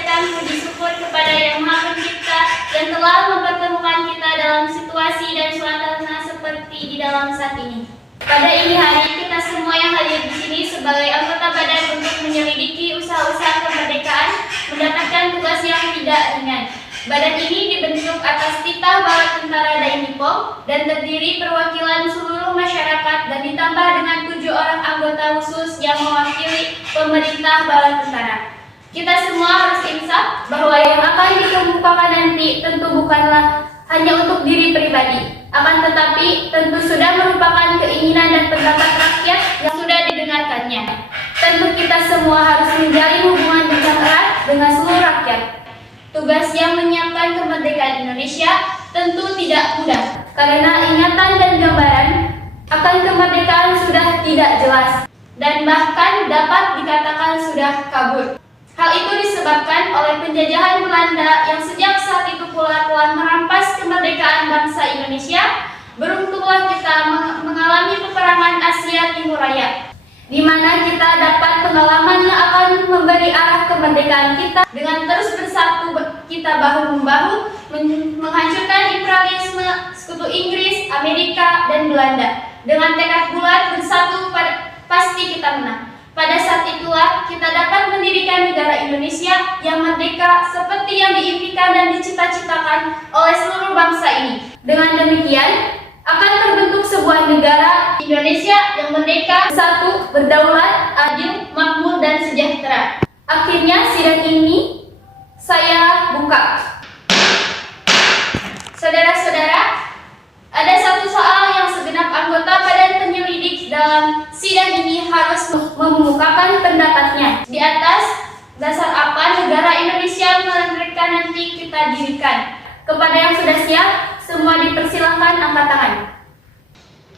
panjatkan puji syukur kepada Yang Maha Pencipta yang telah mempertemukan kita dalam situasi dan suasana seperti di dalam saat ini. Pada ini hari, kita semua yang hadir di sini sebagai anggota badan untuk menyelidiki usaha-usaha kemerdekaan mendapatkan tugas yang tidak ringan. Badan ini dibentuk atas titah Bala Tentara Dainipo dan terdiri perwakilan seluruh masyarakat dan ditambah dengan 7 orang anggota khusus yang mewakili pemerintah Bala Tentara. Kita semua harus insaf bahwa yang akan dikemukakan nanti tentu bukanlah hanya untuk diri pribadi, akan tetapi tentu sudah merupakan keinginan dan pendapat rakyat yang sudah didengarkannya. Tentu kita semua harus menjalin hubungan yang erat dengan seluruh rakyat. Tugas yang menyiapkan kemerdekaan Indonesia tentu tidak mudah, karena ingatan dan gambaran akan kemerdekaan sudah tidak jelas dan bahkan dapat dikatakan sudah kabur. Hal itu disebabkan oleh penjajahan Belanda yang sejak saat itu pula telah merampas kemerdekaan bangsa Indonesia. Beruntunglah kita mengalami peperangan Asia Timur Raya, di mana kita dapat pengalaman yang akan memberi arah kemerdekaan kita dengan terus bersatu kita bahu-membahu menghancurkan imperialisme sekutu Inggris, Amerika, dan Belanda. Dengan tekad bulat bersatu pasti kita menang. Pada saat itulah kita dapat mendirikan negara Indonesia yang merdeka seperti yang diimpikan dan dicita-citakan oleh seluruh bangsa ini. Dengan demikian, akan terbentuk sebuah negara Indonesia yang merdeka, bersatu, berdaulat, adil, makmur, dan sejahtera. Akhirnya sidang ini saya buka. Saudara-saudara, ada satu soal yang segenap anggota badan penyelidik dalam sidang ini harus mengemukakan pendapatnya. Di atas dasar apa negara Indonesia merdeka nanti kita dirikan? Kepada yang sudah siap, semua dipersilahkan angkat tangan.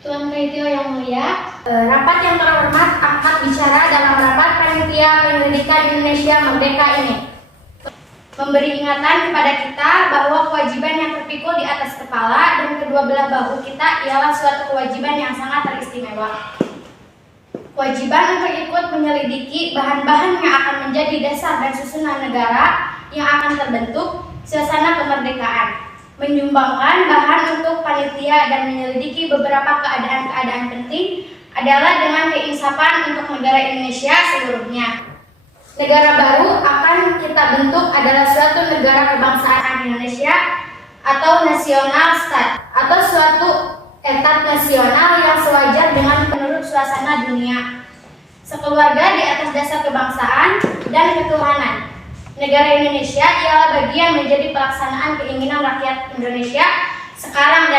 Tuan Kaitio yang mulia, rapat yang terhormat angkat bicara dalam rapat panitia penyelidikan Indonesia Merdeka ini. Memberi ingatan kepada kita bahwa kewajiban yang terpikul di atas kepala dan kedua belah bahu kita ialah suatu kewajiban yang sangat teristimewa. Kewajiban untuk ikut menyelidiki bahan-bahan yang akan menjadi dasar dan susunan negara yang akan terbentuk suasana kemerdekaan. Menyumbangkan bahan untuk panitia dan menyelidiki beberapa keadaan-keadaan penting adalah dengan keinsafan untuk negara Indonesia seluruhnya. Negara baru akan kita bentuk adalah suatu negara kebangsaan Indonesia atau nasional state atau suatu etat nasional yang sewajar dengan menurut suasana dunia. Sekeluarga di atas dasar kebangsaan dan ketuhanan. Negara Indonesia ialah bagian menjadi pelaksanaan keinginan rakyat Indonesia sekarang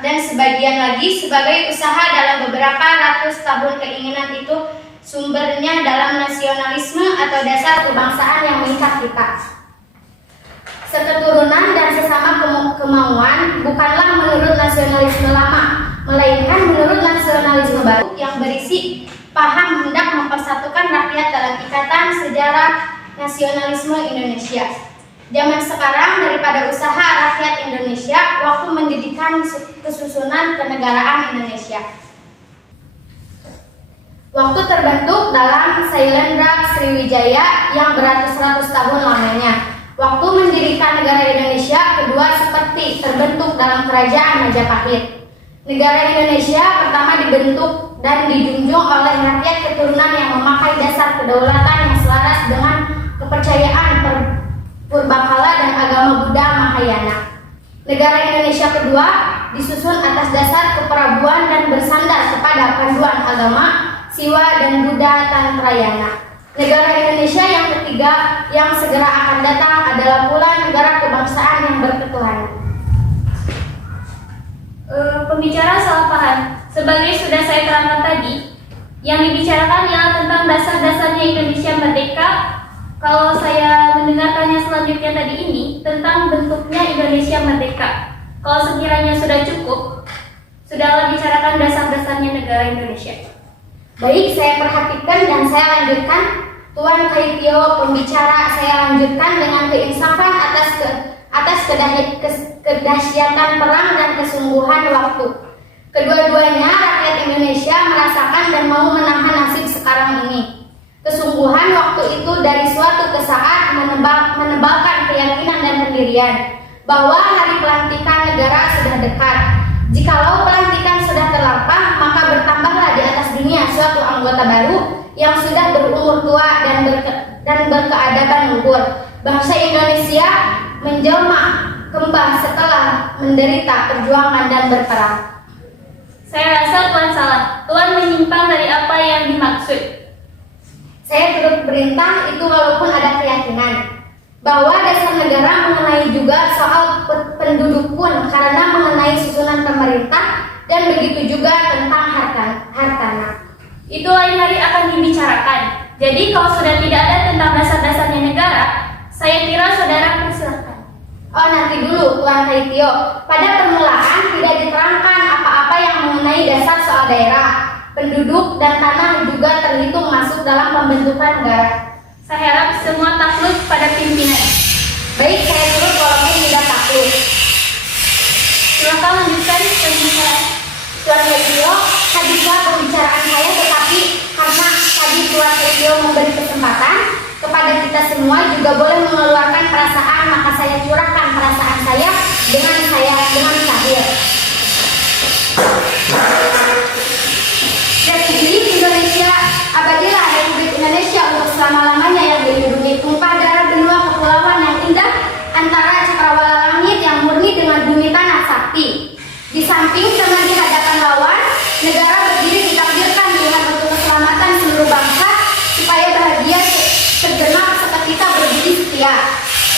dan sebagian lagi sebagai usaha dalam beberapa ratus tahun. Keinginan itu sumbernya dalam nasionalisme atau dasar kebangsaan yang mengikat kita. Seketurunan dan sesama kemauan bukanlah menurut nasionalisme lama, melainkan menurut nasionalisme baru yang berisi paham hendak mempersatukan rakyat dalam ikatan sejarah nasionalisme Indonesia. Zaman sekarang daripada usaha rakyat Indonesia waktu mendirikan kesusunan kenegaraan Indonesia. Waktu terbentuk dalam Sailendra Sriwijaya yang beratus-ratus tahun lamanya. Waktu mendirikan negara Indonesia kedua seperti terbentuk dalam kerajaan Majapahit. Negara Indonesia pertama dibentuk dan dijunjung oleh rakyat keturunan yang memakai dasar kedaulatan yang selaras dengan kepercayaan purbakala dan agama Buddha Mahayana. Negara Indonesia kedua disusun atas dasar keperabuan dan bersandar kepada panduan agama Siwa dan Buddha Tantrayana. Negara Indonesia yang ketiga yang segera akan datang adalah pula negara kebangsaan yang berketuhanan. Pembicara salah paham. Sebagai sudah saya terangkan tadi, yang dibicarakan ialah tentang dasar-dasarnya Indonesia merdeka. Kalau saya mendengarkannya selanjutnya tadi ini tentang bentuknya Indonesia merdeka. Kalau sekiranya sudah cukup, sudahlah bicarakan dasar-dasarnya negara Indonesia. Baik, saya perhatikan dan saya lanjutkan. Tuan Kaitio pembicara, saya lanjutkan dengan keinsafan atas kedahsyatan perang dan kesungguhan waktu. Kedua-duanya rakyat Indonesia merasakan dan mau menahan nasib sekarang ini. Kesungguhan waktu itu dari suatu ke saat menebalkan keyakinan dan pendirian bahwa hari pelantikan negara sudah dekat. Jikalau pelantikan sudah terlampau, maka bertambahlah di atas dunia suatu anggota baru yang sudah berumur tua dan berkeadaban luhur. Bangsa Indonesia menjelma kembang setelah menderita perjuangan dan berperang. Saya rasa Tuhan salah. Tuhan menyimpang dari apa yang dimaksud. Saya turut berintah itu walaupun ada keyakinan bahwa dasar negara mengenai juga soal penduduk pun karena mengenai susunan pemerintah dan begitu juga tentang hartanah. Itu lain hari akan dibicarakan. Jadi kalau sudah tidak ada tentang dasar-dasarnya negara, saya kira saudara persilahkan. Oh, nanti dulu Tuan Kaitio. Pada permulaan tidak diterangkan apa-apa yang mengenai dasar soal daerah, penduduk dan tanah juga terhitung masuk dalam pembentukan negara. Saya harap semua takluk pada pimpinan. Baik, saya turut walaupun tidak takluk. Silakan lanjutkan pembicaraan. Tuan Kaitio, habislah pembicaraan saya, tetapi karena tadi Tuan Kaitio memberi kesempatan kepada kita semua juga boleh mengeluarkan perasaan, maka saya curahkan perasaan saya dengan sahih. Republik Indonesia, abadilah Republik Indonesia untuk selama-lamanya yang dilindungi, tumpah darah benua kepulauan yang indah antara cakrawala langit yang murni dengan bumi tanah sakti. Di samping dengan di hadapan lawan, negara berdiri ditakdirkan Tuhan untuk keselamatan seluruh bangsa supaya bahagia segenap seketika berdiri setia.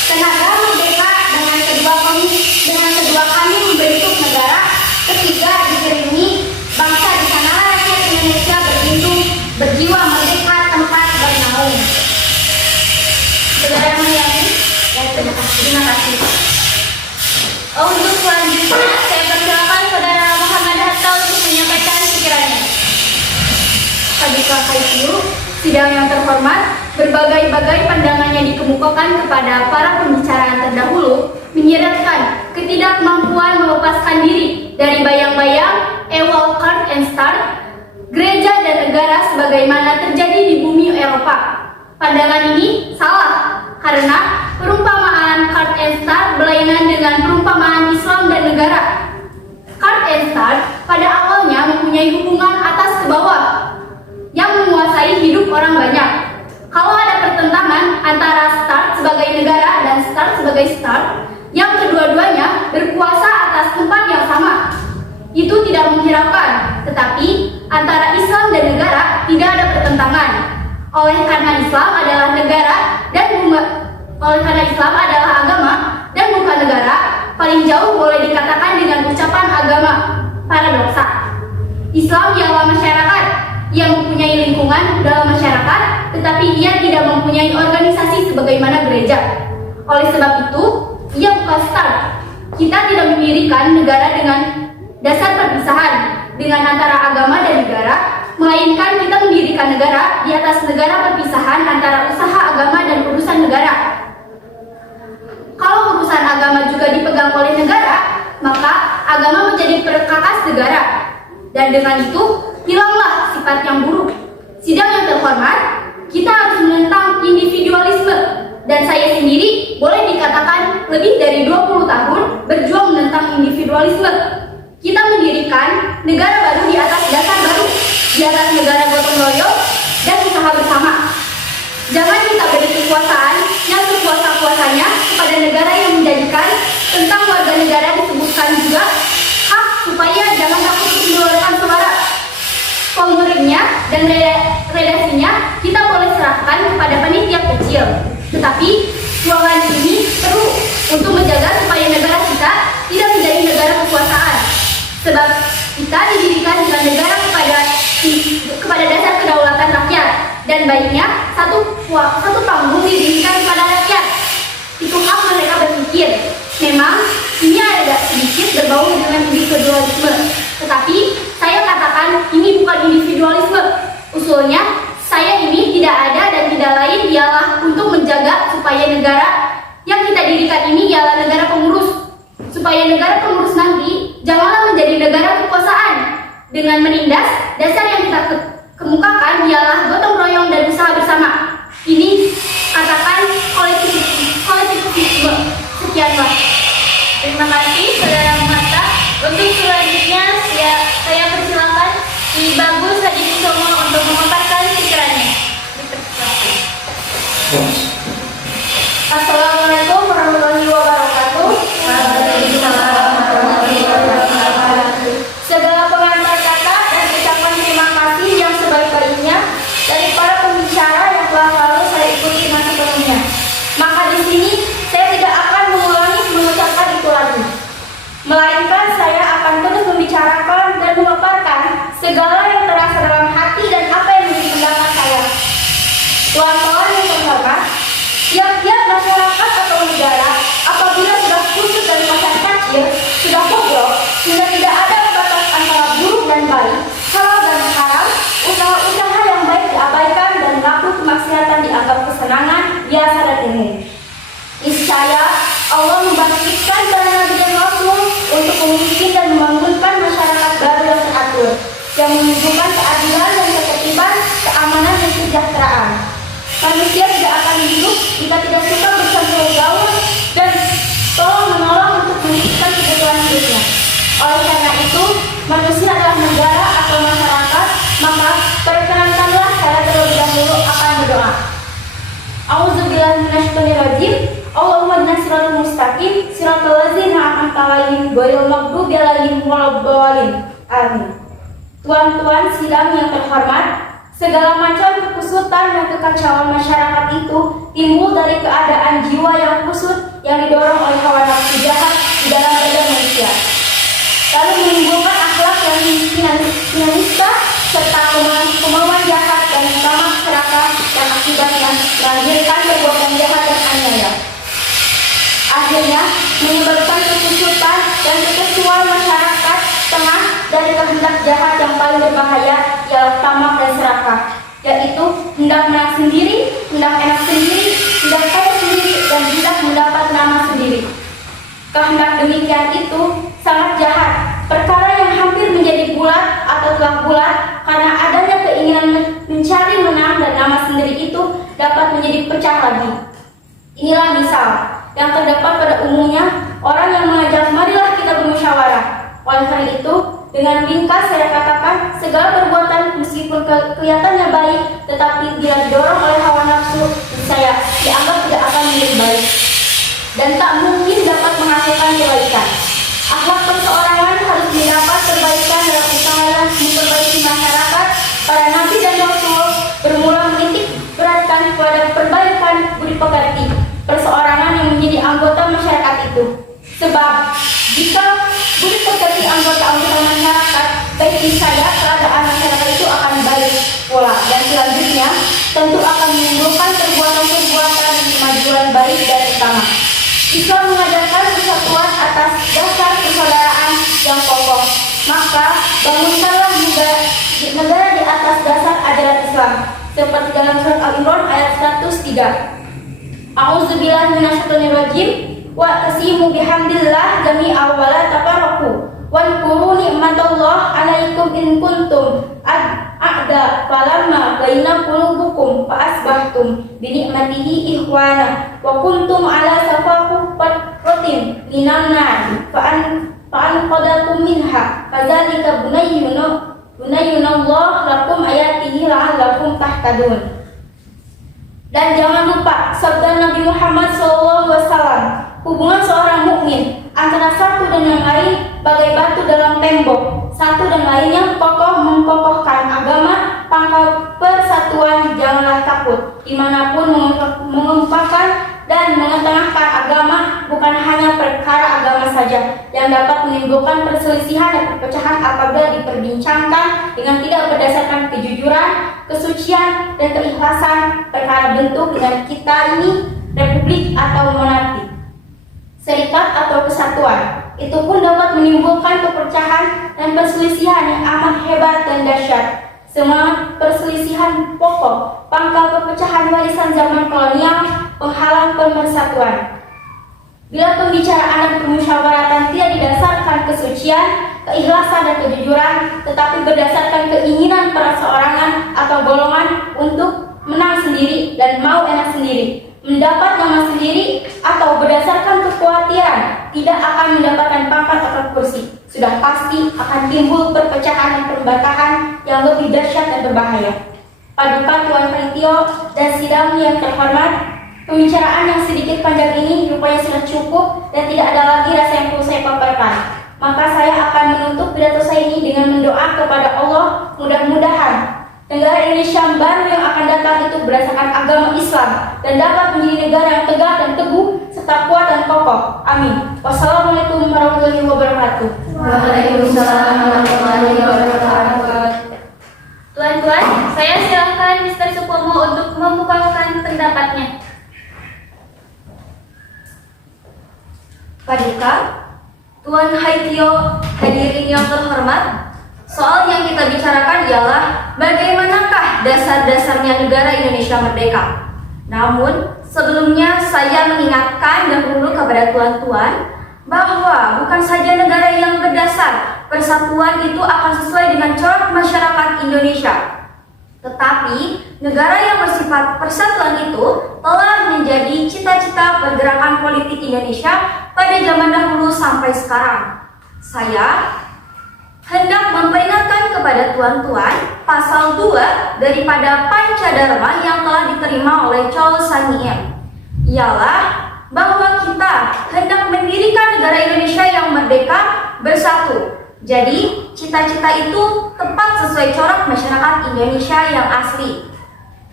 Tenaga merdeka dengan kedua kami membentuk negara, ketiga diiringi bangsa di sanalah rakyat Indonesia berlindung, berjiwa merdeka tempat bernaung. Saudara menyanyi? Ya, terima kasih. Untuk selanjutnya, saya persilakan Saudara Muhammad Hatta untuk menyampaikan pikirannya. Habislah Kaitio, sidang yang terhormat, berbagai-bagai pandangannya dikemukakan kepada para pembicara terdahulu, menyiratkan ketidakmampuan melepaskan diri dari bayang-bayang Ewald Kart and Start, gereja dan negara sebagaimana terjadi di bumi Eropa. Pandangan ini salah, karena perumpamaan Kart and Start berlainan dengan perumpamaan Islam dan negara. Kart and Start pada awalnya mempunyai hubungan atas ke bawah yang menguasai hidup orang banyak. Kalau ada pertentangan antara Start sebagai negara dan Start sebagai Start, yang kedua-duanya berkuasa atas tempat yang sama, itu tidak menghiraukan, tetapi antara Islam dan negara tidak ada pertentangan. Oleh karena Islam adalah agama dan bukan negara, paling jauh boleh dikatakan dengan ucapan agama paradoksa. Islam ialah masyarakat, ia mempunyai lingkungan dalam masyarakat, tetapi ia tidak mempunyai organisasi sebagaimana gereja. Oleh sebab itu, ia bukan Start. Kita tidak mendirikan negara dengan dasar perpisahan dengan antara agama dan negara, melainkan kita mendirikan negara di atas negara perpisahan antara usaha agama dan urusan negara. Kalau urusan agama juga dipegang oleh negara, maka agama menjadi perkakas negara, dan dengan itu hilanglah sifat yang buruk. Sidang yang terhormat, kita harus menentang individualisme, dan saya sendiri boleh dikatakan lebih dari 20 tahun berjuang menentang individualisme. Kita mendirikan negara baru di atas dasar baru, di atas negara gotong royong dan usaha bersama. Jangan kita beri kekuasaan yang sekuasa-kuasanya kepada negara yang menjadikan tentang warga negara disebutkan juga hak supaya jangan takut untuk mengeluarkan suara. Formulirnya dan redasinya kita boleh serahkan kepada panitia kecil. Tetapi ruangan ini perlu untuk menjaga supaya negara kita tidak menjadi negara kekuasaan. Sebab kita didirikan dengan negara kepada dasar kedaulatan rakyat, dan baiknya satu panggung didirikan kepada rakyat. Itu hak mereka berpikir. Memang ini agak sedikit berbau dengan individualisme, tetapi saya katakan ini bukan individualisme. Usulnya saya ini tidak ada dan tidak lain ialah untuk menjaga supaya negara yang kita dirikan ini ialah negara pengurus. Supaya negara pengurus nanti janganlah menjadi negara kekuasaan dengan menindas dasar yang kita kemukakan ialah gotong royong dan usaha bersama. Ini katakan kolektivisme. Sekianlah. Terima kasih Saudara Muhatta. Untuk selanjutnya saya persilakan Ki Bagus Hadi Kusumo untuk memaparkan pikirannya. Assalamualaikum warahmatullahi wabarakatuh. Segala pengantar kata dan ucapan terima kasih yang sebaik-baiknya dari para pembicara yang telah lalu saya ikuti dengan sepenuhnya. Maka di sini saya tidak akan mengulangi mengucapkan itu lagi, melainkan saya akan terus membicarakan dan memaparkan segala yang terasa dalam hati dan apa yang menjadi pendapat saya. Tuan-tuan yang terhormat, tiap-tiap masyarakat atau negara apabila sudah kusut dari masa kecil, sudah bobrok, sudah tidak ada batas antara buruk dan baik, halal dan haram, usaha-usaha yang baik diabaikan dan laku kemaksiatan dianggap kesenangan, biasa dan umum. Niscaya Allah membangkitkan para nabi dan rasul untuk memimpin dan membangunkan masyarakat baru yang teratur, yang menunjukkan keadilan dan ketertiban, keamanan dan kesejahteraan. Manusia tidak akan hidup jika tidak suka bercampur gaul dan tolong menolong untuk menunjukkan kebutuhan hidupnya. Oleh karena itu, manusia adalah negara atau masyarakat, maka perkenankanlah saya terlebih dahulu akan berdoa. A'udzubillahi minasyaitonirrajim. Allahumma ihdinas siratal mustaqim, siratal ladzina an'amta 'alaihim ghairil maghdubi 'alaihim waladdallin. Amin. Tuan-tuan sidang yang terhormat, segala macam kekusutan dan kekacauan masyarakat itu timbul dari keadaan jiwa yang kusut yang didorong oleh hawa nafsu jahat di dalam badan manusia, lalu menimbulkan akhlak yang finalista serta kemauan jahat dan tamak serakah yang akibatnya melahirkan perbuatan jahat dan aniaya. Akhirnya menyebabkan kekusutan dan kekesuan masyarakat tengah dari kehendak jahat yang paling berbahaya ialah tamak dan serakah, yaitu hendak menang sendiri, hendak enak sendiri, hendak kaya sendiri, dan hendak mendapat nama sendiri. Kehendak demikian itu sangat jahat, perkara yang hampir menjadi bulat atau telah bulat karena adanya keinginan mencari menang dan nama sendiri itu dapat menjadi pecah lagi. Inilah misal yang terdapat pada umumnya orang yang mengajak marilah kita bermusyawarah. Oleh karena itu, dengan ringkas saya katakan segala perbuatan meskipun kelihatannya baik, tetapi bila didorong oleh hawa nafsu, saya dianggap tidak akan menjadi baik dan tak mungkin dapat menghasilkan kebaikan. Akhlak perseorangan harus mendapat perbaikan dalam usaha memperbaiki masyarakat. Para nabi dan rasul bermula menitik beratkan kepada perbaikan budi pekerti perseorangan yang menjadi anggota masyarakat itu. Sebab jika budi pekerti anggota-anggota masyarakat baik, niscaya keadaan masyarakat itu akan baik pula, dan selanjutnya tentu akan menimbulkan perbuatan-perbuatan dan kemajuan baik dan utama. Islam mengajarkan persatuan atas dasar persaudaraan yang kokoh. Maka bangunkanlah negara di atas dasar ajaran Islam, seperti dalam surat Al-Imran ayat 103. A'udzubillahi minasyaitonirrajim. Wa'tasimu bihamdillah jami'an wa la tafarraqu wadhkuru ni'matallah 'alaikum in kuntum a'da falamma baina qulubukum fa asbahtum bi ni'matihi ikhwana wa kuntum 'ala safa hufratin minan nar fa anqadakum minha kadzalika bunayyunallahu lakum ayatihi la'allakum tahtadun. Dan jangan lupa sabda Nabi Muhammad SAW, hubungan seorang mukmin antara satu dan yang lain bagai batu dalam tembok, satu dan lainnya kokoh mengkokohkan agama, pangkal persatuan janganlah takut, dimanapun mengumpulkan dan mengetengahkan agama bukan hanya perkara agama saja yang dapat menimbulkan perselisihan dan perpecahan apabila diperbincangkan dengan tidak berdasarkan kejujuran, kesucian, dan keikhlasan. Perkara bentuk dengan kita ini republik atau monarki, serikat atau kesatuan, itu pun dapat menimbulkan perpecahan dan perselisihan yang amat hebat dan dahsyat. Semua perselisihan pokok, pangkal perpecahan warisan zaman kolonial, penghalang pemersatuan. Bila pembicaraan dan permusyawaratan tidak didasarkan kesucian, keikhlasan dan kejujuran, tetapi berdasarkan keinginan perorangan atau golongan untuk menang sendiri dan mau enak sendiri, mendapat nama sendiri, atau berdasarkan kekhawatiran tidak akan mendapatkan pangkat atau kursi, sudah pasti akan timbul perpecahan dan perbatahan yang lebih dahsyat dan berbahaya. Paduka Tuan Panitio dan sidang yang terhormat, pembicaraan yang sedikit panjang ini rupanya sudah cukup dan tidak ada lagi rasa yang perlu saya paparkan. Maka saya akan menutup pidato saya ini dengan mendoa kepada Allah, mudah-mudahan negara Indonesia baru yang akan datang itu berdasarkan agama Islam dan dapat menjadi negara yang tegak dan teguh serta kuat dan kokoh. Amin. Wassalamualaikum warahmatullahi wabarakatuh. Waalaikumsalam warahmatullahi wabarakatuh. Tuan-tuan, saya silakan Mr. Supomo untuk membukakan pendapatnya. Paduka, Tuan Haitio, hadirin yang terhormat, soal yang kita bicarakan ialah bagaimanakah dasar-dasarnya negara Indonesia merdeka. Namun, sebelumnya saya mengingatkan dahulu kepada tuan-tuan bahwa bukan saja negara yang berdasar persatuan itu akan sesuai dengan corak masyarakat Indonesia, tetapi negara yang bersifat persatuan itu telah menjadi cita-cita pergerakan politik Indonesia pada zaman dahulu sampai sekarang. Saya hendak memperingatkan kepada tuan-tuan pasal 2 daripada Pancadharma yang telah diterima oleh Chow Saniem, ialah bahwa kita hendak mendirikan negara Indonesia yang merdeka bersatu. Jadi, cita-cita itu tepat sesuai corak masyarakat Indonesia yang asli.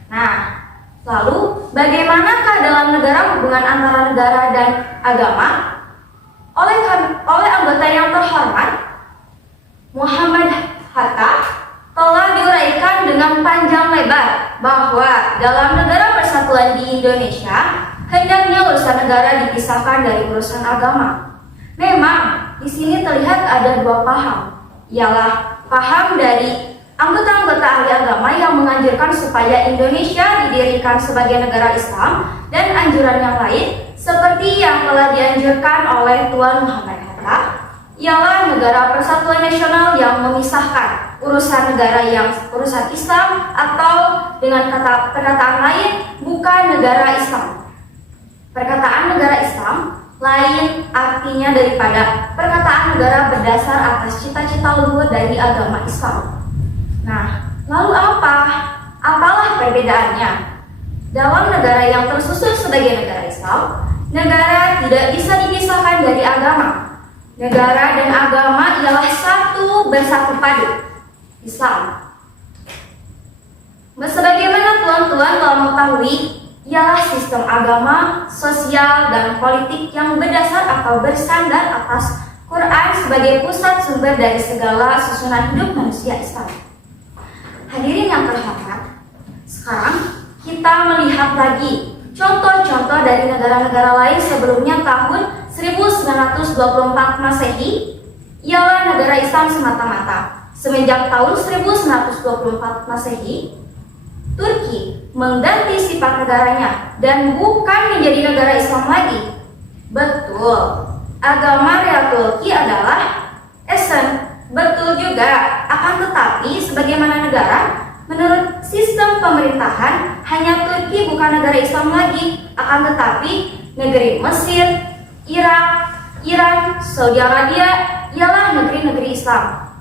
Nah, lalu bagaimanakah dalam negara hubungan antara negara dan agama? Oleh anggota yang terhormat, Muhammad Hatta telah diuraikan dengan panjang lebar bahwa dalam negara persatuan di Indonesia, hendaknya urusan negara dipisahkan dari urusan agama. Memang di sini terlihat ada dua paham, ialah paham dari anggota-anggota ahli agama yang menganjurkan supaya Indonesia didirikan sebagai negara Islam, dan anjuran yang lain seperti yang telah dianjurkan oleh Tuan Muhammad Hatta, ialah negara persatuan nasional yang memisahkan urusan negara yang urusan Islam, atau dengan perkataan lain bukan negara Islam. Perkataan negara Islam lain artinya daripada perkataan negara berdasar atas cita-cita luhur dari agama Islam. Nah, lalu apalah perbedaannya? Dalam negara yang tersusun sebagai negara Islam, negara tidak bisa dipisahkan dari agama. Negara dan agama ialah satu bersatu padu, Islam. Sebagaimana tuan-tuan telah mengetahui, ialah sistem agama, sosial, dan politik yang berdasar atau bersandar atas Quran sebagai pusat sumber dari segala susunan hidup manusia Islam. Hadirin yang terhormat, sekarang kita melihat lagi contoh-contoh dari negara-negara lain sebelumnya tahun 1924 Masehi, ialah negara Islam semata-mata. Semenjak tahun 1924 Masehi, Turki mengganti sifat negaranya dan bukan menjadi negara Islam lagi. Betul, agama real Turki adalah Esen. Betul juga, akan tetapi sebagaimana negara, menurut sistem pemerintahan, hanya Turki bukan negara Islam lagi. Akan tetapi negeri Mesir, Irak, Iran, Saudi Arabia ialah negeri-negeri Islam.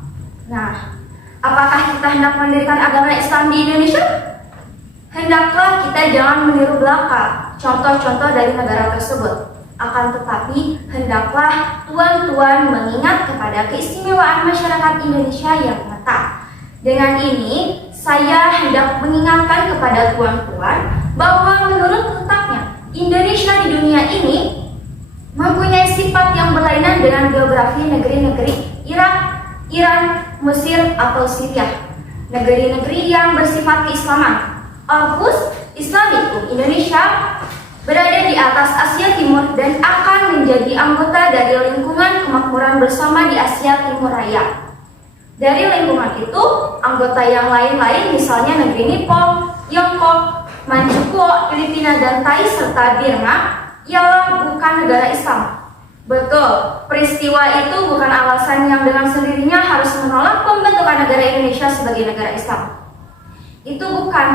Nah, apakah kita hendak mendirikan agama Islam di Indonesia? Hendaklah kita jangan meniru belaka contoh-contoh dari negara tersebut. Akan tetapi, hendaklah tuan-tuan mengingat kepada keistimewaan masyarakat Indonesia yang nyata. Dengan ini, saya hendak mengingatkan kepada tuan-tuan bahwa menurut letaknya, Indonesia di dunia ini mempunyai sifat yang berlainan dengan geografi negeri-negeri Irak, Iran, Mesir, atau Syria. Negeri-negeri yang bersifat keislaman. Orkus Islamikum Indonesia berada di atas Asia Timur dan akan menjadi anggota dari lingkungan kemakmuran bersama di Asia Timur Raya. Dari lingkungan itu, anggota yang lain-lain misalnya negeri Nippon, Tiongkok, Manchukuo, Filipina, dan Thai serta Burma ialah bukan negara Islam. Betul, peristiwa itu bukan alasan yang dengan sendirinya harus menolak pembentukan negara Indonesia sebagai negara Islam. Itu bukan,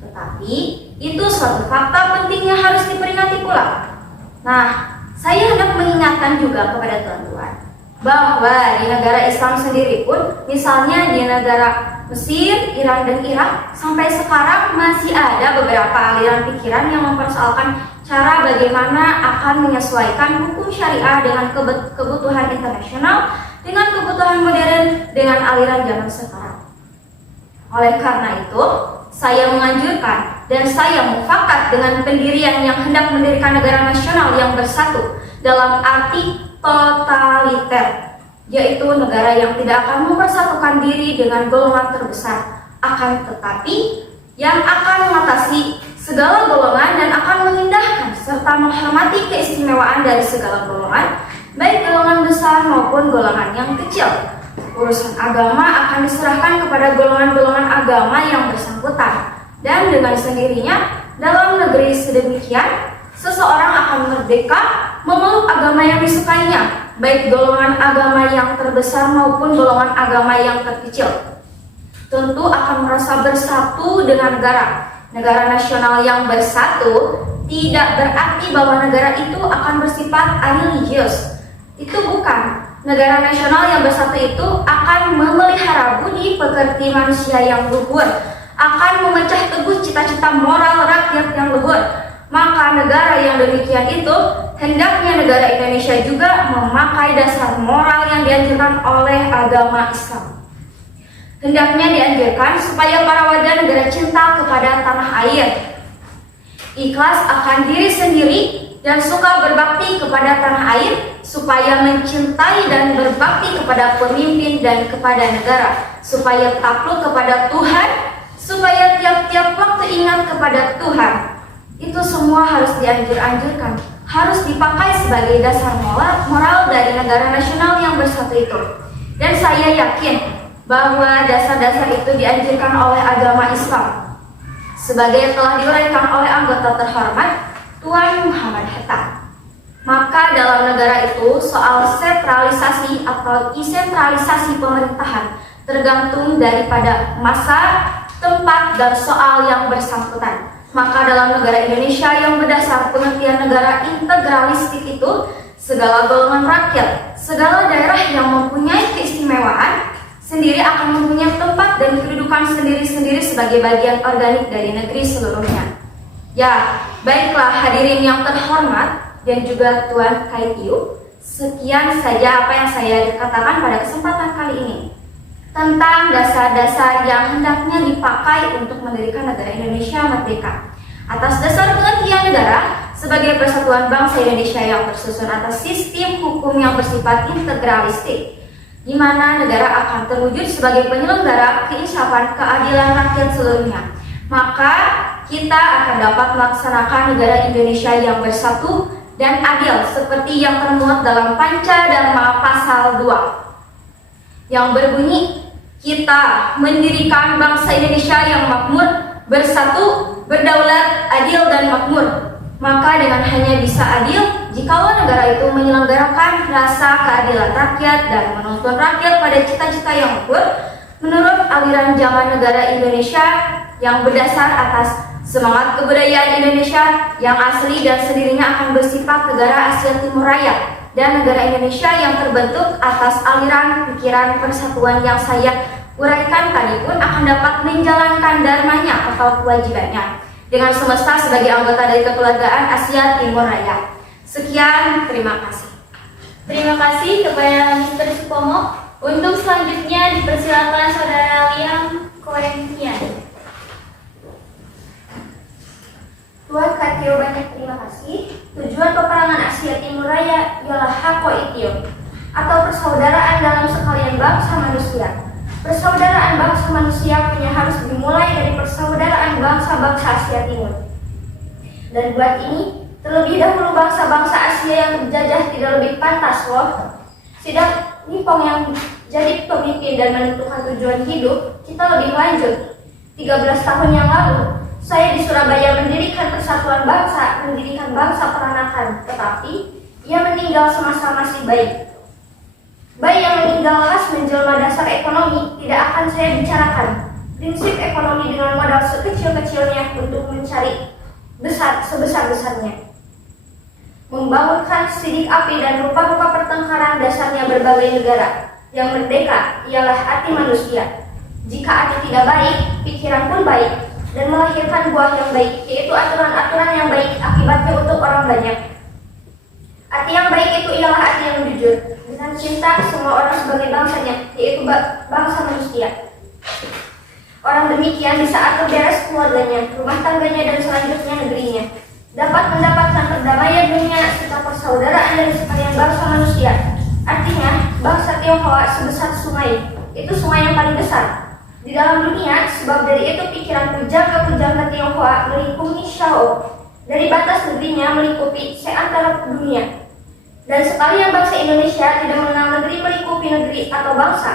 tetapi itu suatu fakta penting yang harus diperingati pula. Nah, saya hendak mengingatkan juga kepada tuan-tuan bahwa di negara Islam sendiri pun, misalnya di negara Mesir, Iran, dan Irak, sampai sekarang masih ada beberapa aliran pikiran yang mempersoalkan cara bagaimana akan menyesuaikan hukum syariah dengan kebutuhan internasional, dengan kebutuhan modern, dengan aliran zaman sekarang. Oleh karena itu, saya menganjurkan dan saya mufakat dengan pendirian yang hendak mendirikan negara nasional yang bersatu dalam arti totaliter, yaitu negara yang tidak akan mempersatukan diri dengan golongan terbesar, akan tetapi yang akan mengatasi segala golongan dan akan mengindahkan serta menghormati keistimewaan dari segala golongan, baik golongan besar maupun golongan yang kecil. Urusan agama akan diserahkan kepada golongan-golongan agama yang bersangkutan, dan dengan sendirinya dalam negeri sedemikian seseorang akan merdeka memeluk agama yang disukainya, baik golongan agama yang terbesar maupun golongan agama yang terkecil. Tentu akan merasa bersatu dengan negara. Negara nasional yang bersatu tidak berarti bahwa negara itu akan bersifat religius. Itu bukan. Negara nasional yang bersatu itu akan memelihara budi pekerti manusia yang luhur, akan memecah teguh cita-cita moral rakyat yang luhur. Maka negara yang demikian itu hendaknya negara Indonesia juga memakai dasar moral yang dianjurkan oleh agama Islam. Hendaknya dianjurkan supaya para warga negara cinta kepada tanah air, ikhlas akan diri sendiri dan suka berbakti kepada tanah air, supaya mencintai dan berbakti kepada pemimpin dan kepada negara, supaya takluk kepada Tuhan, supaya tiap-tiap waktu ingat kepada Tuhan. Itu semua harus dianjurkan, harus dipakai sebagai dasar moral dari negara nasional yang bersatu itu. Dan saya yakin bahwa dasar-dasar itu dianjurkan oleh agama Islam, sebagai telah diuraikan oleh anggota terhormat Tuan Muhammad Hatta. Maka dalam negara itu soal sentralisasi atau desentralisasi pemerintahan tergantung daripada masa, tempat, dan soal yang bersangkutan. Maka dalam negara Indonesia yang berdasar pengertian negara integralistik itu, segala golongan rakyat, segala daerah yang mempunyai keistimewaan sendiri akan mempunyai tempat dan kedudukan sendiri-sendiri sebagai bagian organik dari negeri seluruhnya. Ya, baiklah hadirin yang terhormat dan juga Tuan Kaitiu, sekian saja apa yang saya katakan pada kesempatan kali ini tentang dasar-dasar yang hendaknya dipakai untuk mendirikan negara Indonesia merdeka. Atas dasar pengertian negara sebagai persatuan bangsa Indonesia yang tersusun atas sistem hukum yang bersifat integralistik, di mana negara akan terwujud sebagai penyelenggara keinsafan keadilan rakyat seluruhnya, maka kita akan dapat melaksanakan negara Indonesia yang bersatu dan adil seperti yang termuat dalam Pancadharma pasal 2 yang berbunyi, kita mendirikan bangsa Indonesia yang makmur, bersatu, berdaulat, adil, dan makmur. Maka dengan hanya bisa adil jikalau negara itu menyelenggarakan rasa keadilan rakyat dan menuntun rakyat pada cita-cita yang luhur menurut aliran zaman negara Indonesia yang berdasar atas semangat kebudayaan Indonesia yang asli dan sendirinya akan bersifat negara Asia Timur Raya, dan negara Indonesia yang terbentuk atas aliran pikiran persatuan yang saya uraikan tadi pun akan dapat menjalankan dharmanya atau kewajibannya dengan semesta sebagai anggota dari kekeluargaan Asia Timur Raya. Sekian, terima kasih. Terima kasih kepada Mr. Supomo. Untuk selanjutnya dipersilakan Saudara Liam Koentian. Tuan Kaitiu, banyak terima kasih. Tujuan peperangan Asia Timur Raya ialah hakoitio, atau persaudaraan dalam sekalian bangsa manusia. Persaudaraan bangsa manusia punya harus dimulai dari persaudaraan bangsa-bangsa Asia Timur. Dan buat ini, terlebih dahulu bangsa-bangsa Asia yang terjajah tidak lebih pantas loh. Sidang Nippon yang jadi pemimpin dan menentukan tujuan hidup kita lebih lanjut. 13 tahun yang lalu, saya di Surabaya mendirikan persatuan bangsa, mendirikan bangsa peranakan. Tetapi, Ia meninggal semasa masih bayi. Bayi yang meninggal khas menjelma dasar ekonomi tidak akan saya bicarakan. Prinsip ekonomi dengan modal sekecil-kecilnya untuk mencari sebesar-besarnya. Membangunkan sidik api dan rupa-rupa pertengkaran dasarnya berbagai negara. Yang merdeka ialah hati manusia. Jika hati tidak baik, pikiran pun baik dan melahirkan buah yang baik, yaitu aturan-aturan yang baik akibatnya untuk orang banyak. Hati yang baik itu ialah hati yang jujur, dengan cinta semua orang sebagai bangsanya, yaitu bangsa manusia. Orang demikian bisa atur beres keluarganya, rumah tangganya, dan selanjutnya negerinya. Dapat mendapatkan perdamaian dunia serta persaudaraan dari sekalian bangsa manusia. Artinya, bangsa Tionghoa sebesar sungai, itu sungai yang paling besar di dalam dunia, sebab dari itu pikiran pujangga-pujangga Tionghoa melingkupi Shao, dari batas negerinya melingkupi seantero dunia. Dan sekalian bangsa Indonesia tidak mengenal negeri melingkupi negeri atau bangsa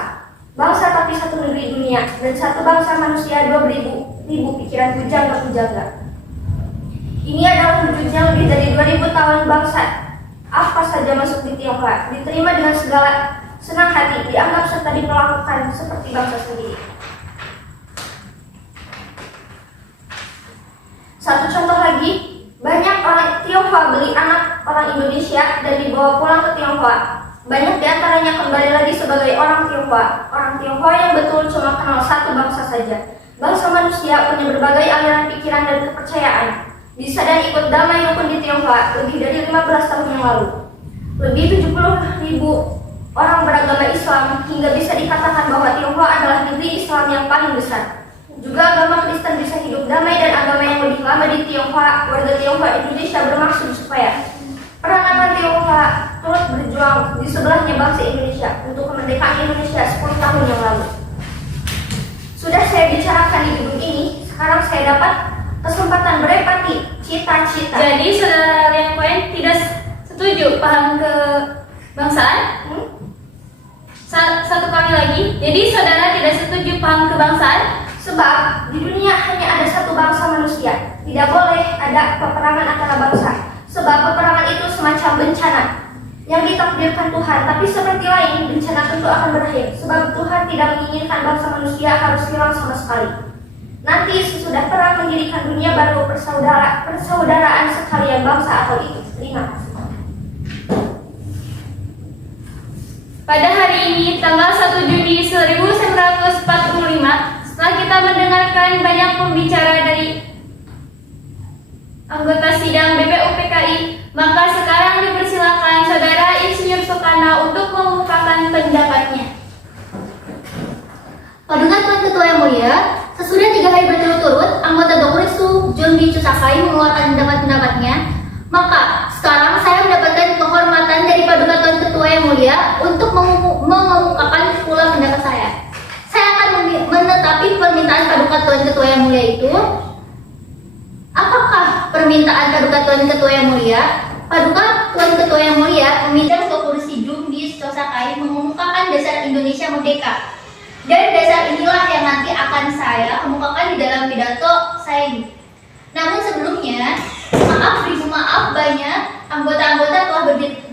tapi satu negeri dunia, dan satu bangsa manusia 2000 pikiran pujangga-pujangga. Ini adalah wujudnya lebih dari 2000 tahun bangsa apa saja masuk di Tionghoa, diterima dengan segala senang hati, dianggap serta diperlakukan seperti bangsa sendiri. Satu contoh lagi, banyak orang Tionghoa beli anak orang Indonesia dan dibawa pulang ke Tionghoa. Banyak diantaranya kembali lagi sebagai orang Tionghoa. Orang Tionghoa yang betul cuma kenal satu bangsa saja. Bangsa manusia punya berbagai aliran pikiran dan kepercayaan. Bisa dan ikut damai rukun di Tionghoa lebih dari 15 tahun yang lalu. Lebih 70.000 orang beragama Islam, hingga bisa dikatakan bahwa Tionghoa adalah negeri Islam yang paling besar. Juga agama Kristen bisa hidup damai, dan agama yang lebih lama di Tionghoa, warga Tionghoa Indonesia bermaksud supaya peranakan Tionghoa turut berjuang di sebelahnya bangsa Indonesia untuk kemerdekaan Indonesia 10 tahun yang lalu. Sudah saya bicarakan di gedung ini, sekarang saya dapat kesempatan berempati cita-cita. Jadi saudara Liang Koen tidak setuju paham kebangsaan? Satu kali lagi. Jadi saudara tidak setuju paham kebangsaan? Sebab di dunia hanya ada satu bangsa manusia. Tidak boleh ada peperangan antara bangsa. Sebab peperangan itu semacam bencana yang ditakdirkan Tuhan. Tapi seperti lain, bencana tentu akan berakhir. Sebab Tuhan tidak menginginkan bangsa manusia harus hilang sama sekali. Nanti sesudah perang mendirikan dunia baru, persaudaraan sekalian bangsa atau itu. Terima kasih. Pada hari ini, tanggal 1 Juni 1945, setelah kita mendengarkan banyak pembicara dari anggota sidang BPUPKI, maka sekarang dipersilakan Saudara Insinyur Sokana untuk mengungkapkan pendapatnya. Paduka Tuan Ketua yang Mulia, sesudah 3 hari berturut-turut, anggota Dokuritsu John B. Chusakai mengeluarkan pendapat-pendapatnya, maka sekarang saya mendapatkan penghormatan dari Paduka Tuan Ketua yang Mulia untuk mengungkapkan pula pendapat saya. Saya akan menetapi permintaan Paduka Tuan Ketua yang Mulia itu. Apakah permintaan Paduka Tuan Ketua yang Mulia? Paduka Tuan Ketua yang Mulia meminta Dokuritsu John B. Chusakai mengumumkakan dasar Indonesia merdeka. Dan dasar inilah yang nanti akan saya kemukakan di dalam pidato saya ini. Namun sebelumnya, maaf banyak anggota-anggota telah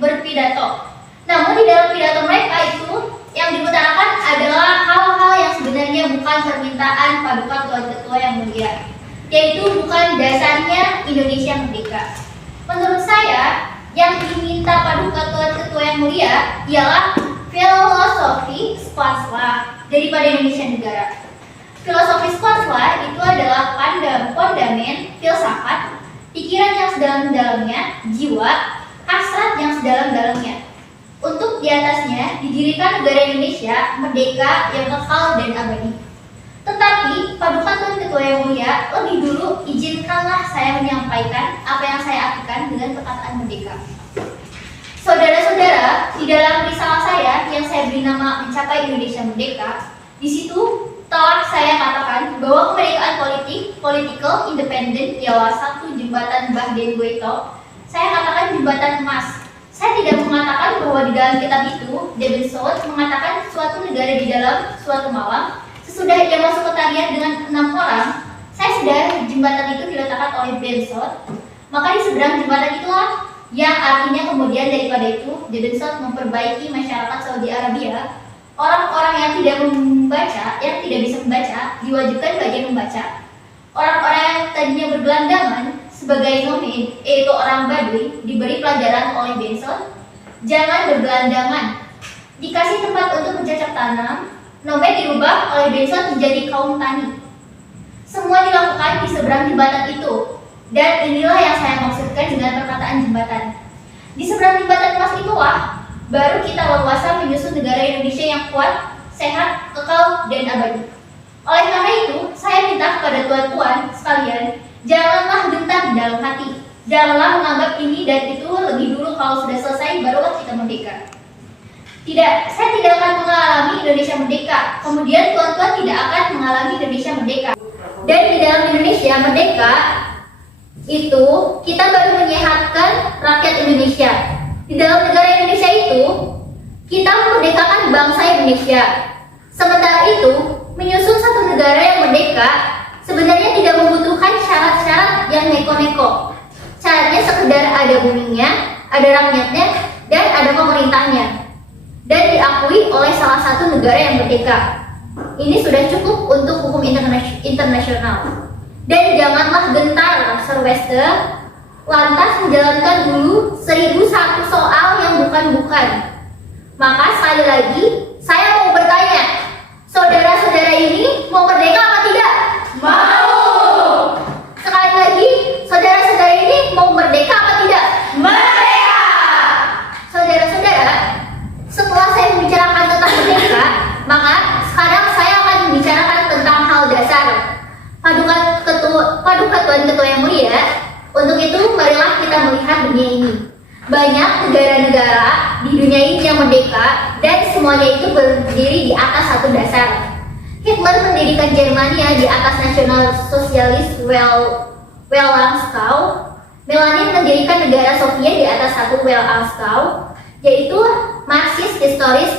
berpidato. Namun di dalam pidato mereka itu yang diutarakan adalah hal-hal yang sebenarnya bukan permintaan Paduka Tuan Ketua yang Mulia, yaitu bukan dasarnya Indonesia merdeka. Menurut saya, yang diminta Paduka Tuan Ketua yang Mulia ialah filosofi Skotland daripada Indonesia negara. Filosofi Skotland itu adalah fondamen filsafat, pikiran yang sedalam-dalamnya, jiwa, hasrat yang sedalam-dalamnya. Untuk di atasnya didirikan negara Indonesia merdeka yang kekal dan abadi. Tetapi Paduka Tuan Ketua yang Mulia, lebih dulu izinkanlah saya menyampaikan apa yang saya artikan dengan perkataan merdeka. Saudara-saudara, di dalam risalah saya yang saya beri nama Mencapai Indonesia Merdeka, di situ telah saya katakan bahwa kemerdekaan political independent ialah satu jembatan Baden Goito. Saya katakan jembatan emas. Saya tidak mengatakan bahwa di dalam kitab itu Debensout mengatakan suatu negara di dalam suatu malam. Sesudah ia masuk ke tarian dengan 6 orang, saya sudah jembatan itu diletakkan oleh Bensout. Maka di seberang jembatan itulah yang artinya kemudian daripada itu The Bensot memperbaiki masyarakat Saudi Arabia. Orang-orang yang tidak membaca, yang tidak bisa membaca, diwajibkan belajar membaca. Orang-orang yang tadinya bergelandangan sebagai nomad, yaitu orang Baduy, diberi pelajaran oleh Benson. Jangan bergelandangan. Dikasih tempat untuk bercocok tanam, nomad dirubah oleh Benson menjadi kaum tani. Semua dilakukan di seberang jembatan itu. Dan inilah yang saya maksudkan dengan perkataan jembatan. Di seberang jembatan emas itulah baru kita leluasa menyusun negara Indonesia yang kuat, sehat, kekal, dan abadi. Oleh karena itu, saya minta kepada tuan-tuan sekalian, janganlah gentar di dalam hati. Janganlah menganggap ini dan itu lebih dulu, kalau sudah selesai barulah kita merdeka. Tidak, saya tidak akan mengalami Indonesia merdeka. Kemudian tuan-tuan tidak akan mengalami Indonesia merdeka. Dan di dalam Indonesia merdeka itu kita baru menyehatkan rakyat Indonesia. Di dalam negara Indonesia itu kita memerdekakan bangsa Indonesia. Sementara itu menyusun satu negara yang merdeka sebenarnya tidak membutuhkan syarat-syarat yang neko-neko. Syaratnya sekedar ada buminya, ada rakyatnya, dan ada pemerintahnya, dan diakui oleh salah satu negara yang merdeka. Ini sudah cukup untuk hukum internasional. Dan janganlah gentar, Sir Wester, lantas menjalankan dulu 1001 soal yang bukan-bukan. Maka sekali lagi, saya mau bertanya, saudara-saudara ini mau merdeka apa tidak? Mau! Sekali lagi, saudara-saudara ini mau merdeka apa tidak? Merdeka! Saudara-saudara, setelah saya membicarakan tentang merdeka, maka sekarang saya akan membicarakan tentang hal dasar. Paduka tuan-ketua yang mulia, untuk itu marilah kita melihat dunia ini. Banyak negara-negara di dunia ini yang merdeka dan semuanya itu berdiri di atas satu dasar. Hitler mendirikan Jermania di atas nasional sosialis Weltanschauung. Melanin mendirikan negara Soviet di atas satu Weltanschauung, yaitu Marxis historis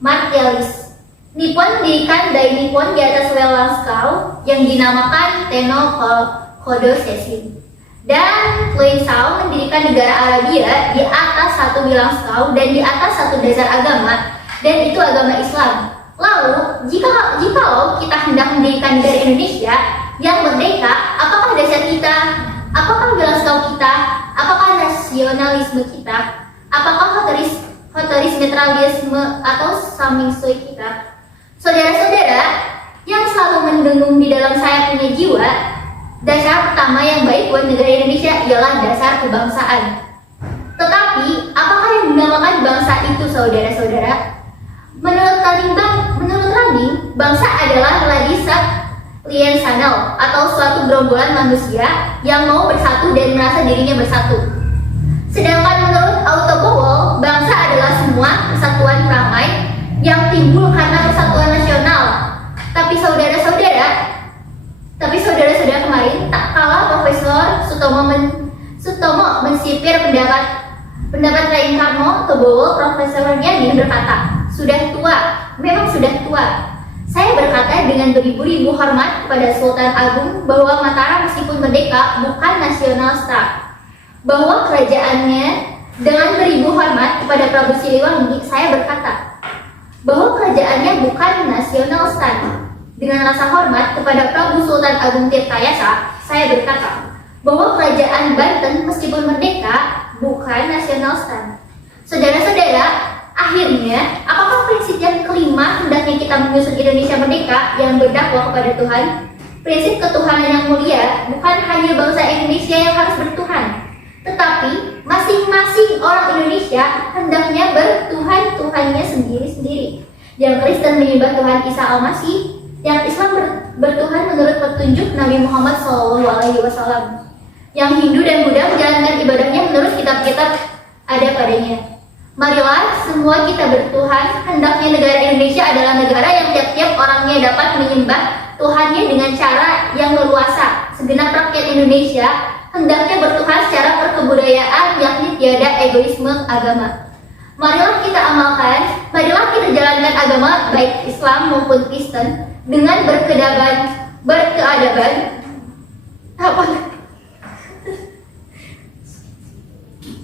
materialis. Nippon mendirikan Dai Nippon di atas Weltanschauung yang dinamakan Tenno Kodo Seshin. Dan Liangsau mendirikan negara Arabia di atas satu Weltanschauung dan di atas satu dasar agama, dan itu agama Islam. Lalu, jikalau kita hendak mendirikan negara Indonesia yang merdeka, apakah dasar kita, apakah Weltanschauung kita, apakah nasionalisme kita, apakah hoteris netralisme atau samingsoi kita? Saudara-saudara yang selalu mendengung di dalam saya punya jiwa, dasar pertama yang baik buat negara Indonesia ialah dasar kebangsaan. Tetapi, apakah yang dinamakan bangsa itu, saudara-saudara? Menurut Landing, bangsa adalah Ladisat Liensanel atau suatu gerombolan manusia yang mau bersatu dan merasa dirinya bersatu. Sedangkan menurut Otto Bowell, bangsa adalah semua kesatuan ramai yang timbul karena persatuan nasional. Tapi saudara-saudara kemarin, tak kalah Profesor Sutomo mensipir pendapat Rain Karno atau Bowell, profesornya dia berkata, memang sudah tua. Saya berkata dengan beribu-ribu hormat kepada Sultan Agung bahwa Mataram meskipun merdeka bukan nasional star. Bahwa kerajaannya, dengan beribu hormat kepada Prabu Siliwangi, saya berkata bahwa kerajaannya bukan nasional star. Dengan rasa hormat kepada Prabu Sultan Agung Tirtayasa, saya berkata bahwa kerajaan Banten meskipun merdeka bukan nasional star. Saudara-saudara, akhirnya, apakah prinsip yang kelima hendaknya kita menyusun Indonesia merdeka yang berdakwah kepada Tuhan? Prinsip ketuhanan yang mulia bukan hanya bangsa Indonesia yang harus bertuhan, tetapi masing-masing orang Indonesia hendaknya bertuhan-tuhannya sendiri-sendiri. Yang Kristen menyembah Tuhan Isa Al-Masih, yang Islam bertuhan menurut petunjuk Nabi Muhammad SAW. Yang Hindu dan Buddha menjalankan ibadahnya menurut kitab-kitab ada padanya. Marilah semua kita bertuhan. Hendaknya negara Indonesia adalah negara yang tiap-tiap orangnya dapat menyembah Tuhannya dengan cara yang leluasa. Segenap rakyat Indonesia hendaknya bertuhan secara perkebudayaan, yakni tiada egoisme agama. Marilah kita amalkan, marilah kita jalankan agama baik Islam maupun Kristen dengan berkeadaban.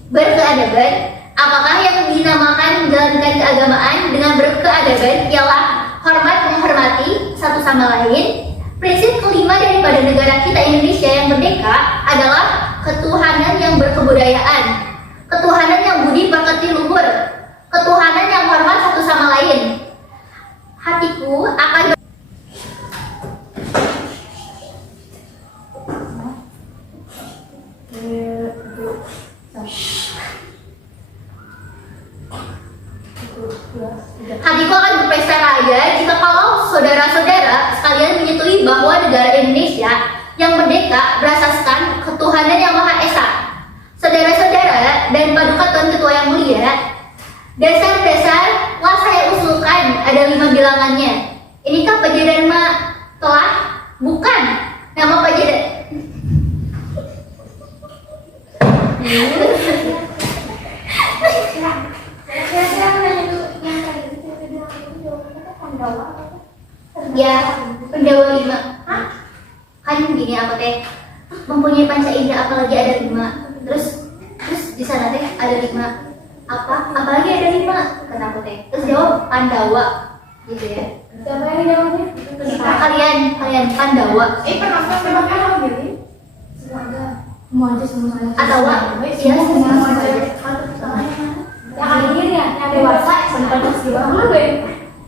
Berkeadaban, apakah yang dinamakan menjalankan keagamaan dengan berkeadaban ialah hormat menghormati satu sama lain. Prinsip kelima daripada negara kita Indonesia yang merdeka adalah ketuhanan yang berkebudayaan, ketuhanan yang budi pekerti luhur, ketuhanan yang hormat satu sama lain. Hatiku akan Hatiku akan berpesta raya jika kalau saudara-saudara sekalian menyetujui bahwa negara Indonesia yang merdeka berasaskan ketuhanan yang Maha Esa. Saudara-saudara dan paduka Tuan Ketua yang mulia, dasar-dasar telah saya usulkan ada 5 bilangannya. Inikah Pajadharma telah? Bukan. Nama Pajadharma ya, Pandawa 5. Hah? Kan gini aku teh mempunyai panca indera apalagi ada 5. Terus di sana teh ada 5. Apalagi ada 5 kata aku teh. Terus jawab Pandawa gitu ya. Siapa yang jawabnya? Kalian Pandawa. Kenapa gini? Semua aja Atau iya semua aja. Yang akhir ya, yang dewasa sampai di bawah deh.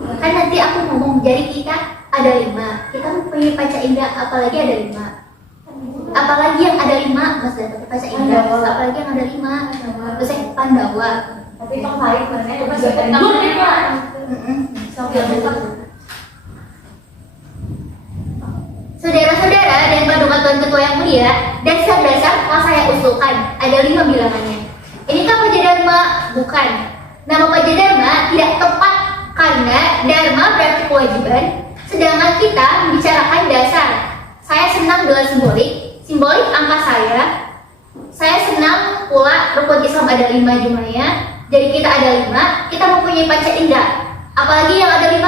Kan nanti aku ngomong jadi kita ada 5. Kita mempunyai panca indera apalagi ada 5. Apalagi yang ada 5 Mas dapat panca indera. Apalagi yang ada 5. Terus Pandawa. Tapi itu baik bener itu masih ketemu ya. Saudara-saudara dan paduka Tuan Ketua yang mulia, dasar-dasar telah saya usulkan ada 5 bilangannya. Inikah Pajadharma? Bukan. Nama Pajadharma tidak tepat karena dharma berarti kewajiban, sedangkan kita membicarakan dasar. Saya senang dengan simbolik angka saya. Saya senang pula rukun Islam ada 5 jumlahnya. Jadi kita ada 5, kita mempunyai panca indera. Apalagi yang ada 5?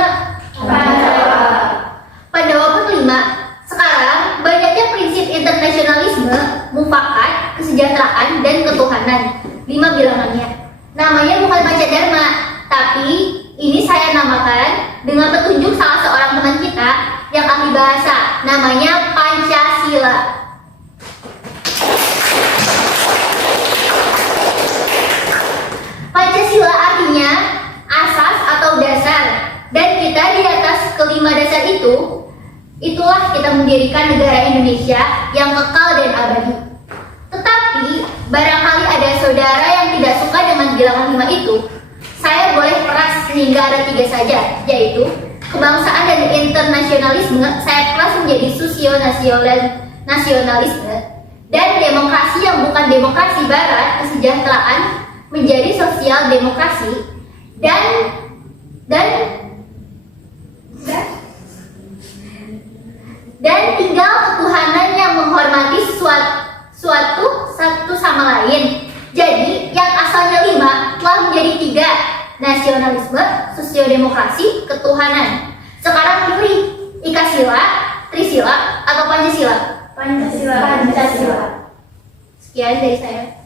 Pandawa pun 5. Sekarang banyaknya prinsip internasionalisme, mufakat, kesejahteraan, dan ketuhanan. 5 bilangannya. Namanya bukan Pajadharma, tapi ini saya namakan dengan petunjuk salah seorang teman kita yang ahli bahasa. Namanya Pancasila. Pancasila artinya asas atau dasar. Dan kita di atas kelima dasar itu, itulah kita mendirikan negara Indonesia yang kekal dan abadi. Tetapi barangkali ada saudara yang tidak suka dengan bilangan 5 itu, saya boleh peras sehingga ada 3 saja, yaitu kebangsaan dan internasionalisme. Saya peras menjadi nasionalisme, dan demokrasi yang bukan demokrasi barat, kesejahteraan menjadi sosial demokrasi, dan tinggal ketuhanan yang menghormati satu sama lain. Jadi yang asalnya 5 telah menjadi 3, nasionalisme, sosiodemokrasi, ketuhanan. Sekarang pilih Ikasila, Trisila, atau Pancasila? Pancasila. Sekian dari saya.